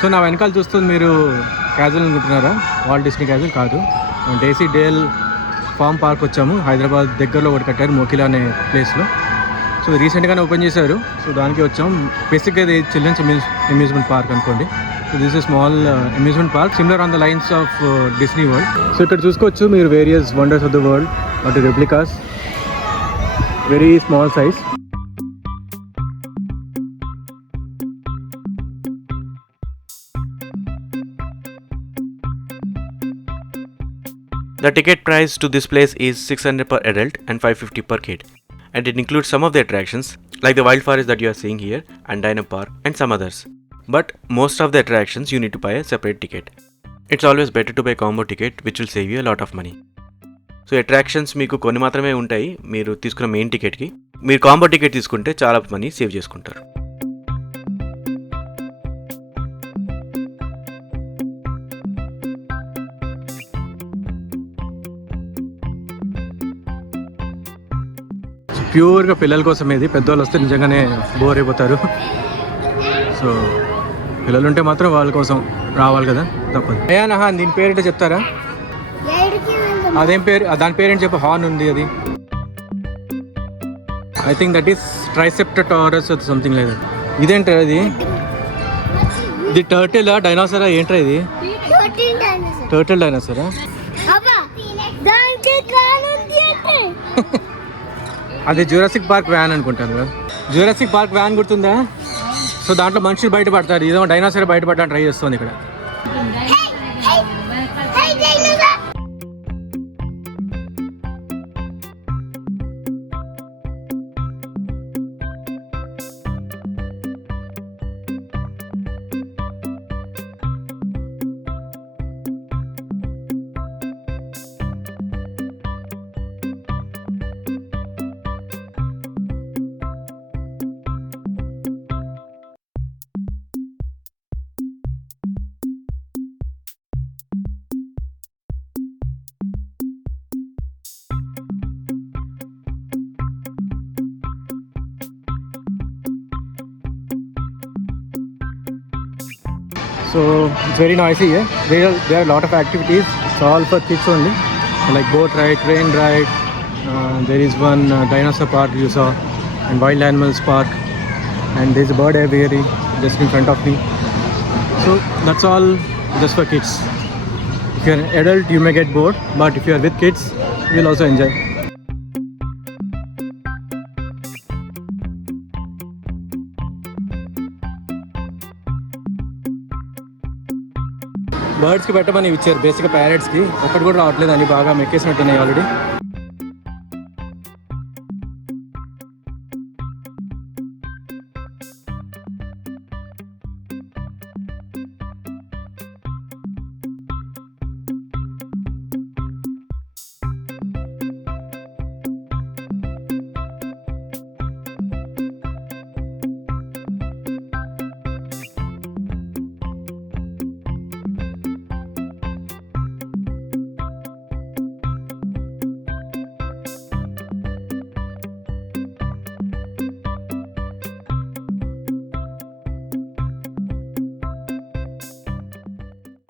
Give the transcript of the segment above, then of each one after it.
సో నా వెనకాల చూస్తుంది మీరు క్యాజువల్ అనుకుంటున్నారా? వాల్ట్ డిస్నీ క్యాజువల్ కాదు, డేసీ డేల్ ఫామ్ పార్క్ వచ్చాము. హైదరాబాద్ దగ్గరలో ఒకటి కట్టారు, మోకిలా అనే ప్లేస్లో. సో రీసెంట్గానే ఓపెన్ చేశారు, సో దానికి వచ్చాం. బేసిక్గా ఇది చిల్డ్రన్స్ అమ్యూజ్మెంట్ పార్క్ అనుకోండి. So this is small amusement park similar on the lines of Disney World. So ఇక్కడ చూసుకోవచ్చు మీరు various wonders of the world, వాటి replicas, very small size. The ticket price to this place is 600 per adult and 550 per kid, and it includes some of the attractions like the wild forest that you are seeing here and Dino Park and some others. But most of the attractions you need to buy a separate ticket. It's always better to buy combo ticket which will save you a lot of money. So attractions మీకు కొన్ని మాత్రమే ఉంటాయి మీరు తీసుకున్న మెయిన్ టికెట్కి. మీరు combo ticket తీసుకుంటే చాలా మనీ సేవ్ చేసుకుంటారు. ప్యూర్గా పిల్లల కోసం ఇది, పెద్దవాళ్ళు వస్తే నిజంగానే బోర్ అయిపోతారు. సో పిల్లలు ఉంటే మాత్రం వాళ్ళ కోసం రావాలి కదా, తప్పదు. అయ్యానహా దీని పేరేంటో చెప్తారా? అదేం పేరు, దాని పేరేంటి చెప్పు. హార్న్ ఉంది అది. I think that is triceratops something లేదు. ఇదేంటారా అది? ఇది టర్టిల్ డైనోసరా ఏంట్రా ఇది? టర్టిల్ డైనోసరా? అది జూరాసిక్ పార్క్ వ్యాన్ అనుకుంటాను కదా. జూరాసిక్ పార్క్ వ్యాన్ గుర్తుందా? సో దాంట్లో మనుషులు బయటపడతారు, ఇదేమో డైనోసార్ బయటపడడానికి ట్రై చేస్తుంది ఇక్కడ. So it's very noisy here. There are a lot of activities. It's all for kids only, like boat ride, train ride. There is one dinosaur park you saw, and wild animals park, and there's a bird aviary just in front of me. So that's all just for kids. If you're an adult, you may get bored, but if you are with kids, you'll also enjoy. బర్డ్స్కి పెట్టమని ఇచ్చారు, బేసిక్గా ప్యారెట్స్కి. ఒక్కటి కూడా రావట్లేదు, అని బాగా మెక్కేసినట్టున్నాయి ఆల్రెడీ.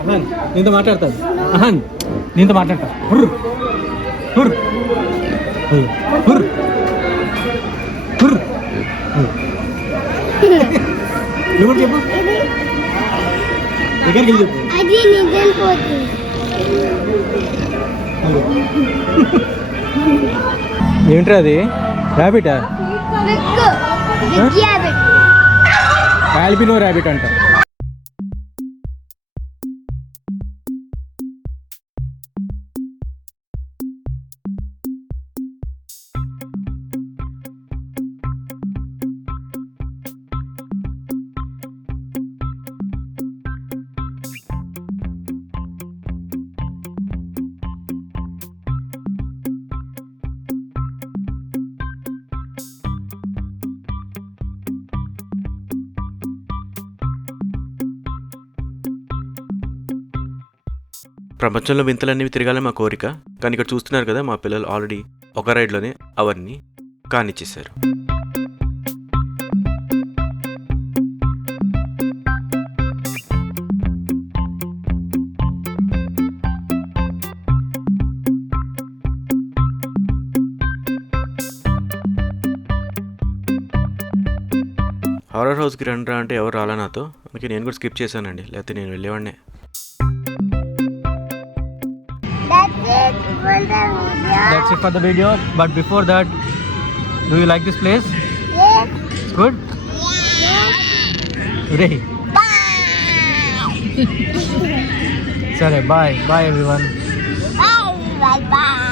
అహన్ నీతో మాట్లాడతాను. అహన్ నీతో మాట్లాడతా. హుర్ హుర్ హుర్ హుర్. నువ్వు చెప్పు, దగ్గరికి చెప్పు. ఏంట్రా అది? ర్యాబిటా? ఆల్బినో ర్యాబిట్ అంట. ప్రపంచంలో వింతలన్నీ తిరగాలని మా కోరిక, కానీ ఇక్కడ చూస్తున్నారు కదా మా పిల్లలు ఆల్రెడీ ఒక రైడ్లోనే అవన్నీ కానిచ్చేశారు. హారర్ హౌస్కి రండి అంటే ఎవరు రాలా నాతో, అందుకే నేను కూడా స్కిప్ చేశానండి, లేకపోతే నేను వెళ్ళేవాడినే. That's it for the video. But before that, do you like this place? Yes. It's good? Ray. Bye. Sorry, bye. Bye everyone. Bye. Bye. Bye.